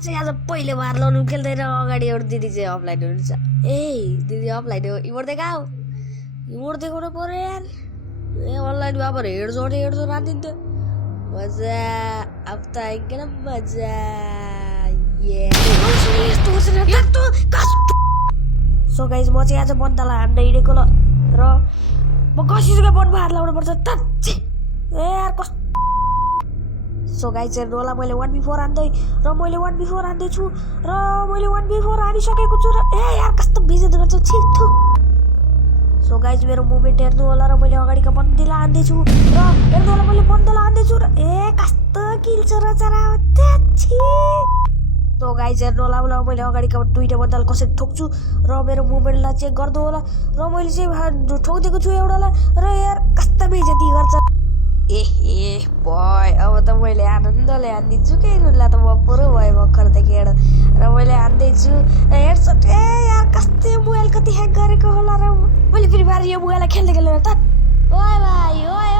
चाहिँ आज पहिले बार लाउनु खेल्दैन अगाडि एउटा दिदी चाहिँ अफलाइन हुनुहुन्छ ए दिदी अफलाइन हो इमोट देखाऊ इमोट देखाउनु पर्यो यार ए अनलाइन अब हेड राखिदिन्थ्यो मजा अब त आइकन मजा सो गाइज म चाहिँ आज बन्दालाई हान्न हिँडेको ल र म कसिसुकै बनमा हात लाउनु पर्छ ए यार कस्तो सो गाइज हेर्नु होला मैले 1v4 हान्दै र मैले 1v4 हान्दैछु र मैले 1v4 हानिसकेको छु र ए यार कस्तो बेइज्जत गर्छ छिटो सो गाइज मेरो मुभमेन्ट हेर्नु होला र मैले अगाडिको बन्देला हान्दैछु र हेर्नु होला मैले बन्देला हान्दैछु र ए कस्तो किल्छ र चरा सो गाइज हेर्नु होला मैले अगाडिको दुईटा बन्दाल कसरी ठोक्छु र मेरो मुभमेन्टलाई चेक गर्नु होला र मैले चाहिँ ठोकिदिएको छु एउटालाई र यार कस्तो बेइज्जती गर्छ ए बोय अब त मैले आनन्दले हानिदिन्छु केही रुला त म पुरो भयो भर्खरदेखि हेर र मैले हान्दैछु हेडसट ए यार कस्तै मोबाइल कति ह्याक गरेको होला र मैले फेरि बार यो मोबाइललाई खेल्दै त ओए भाइ ओए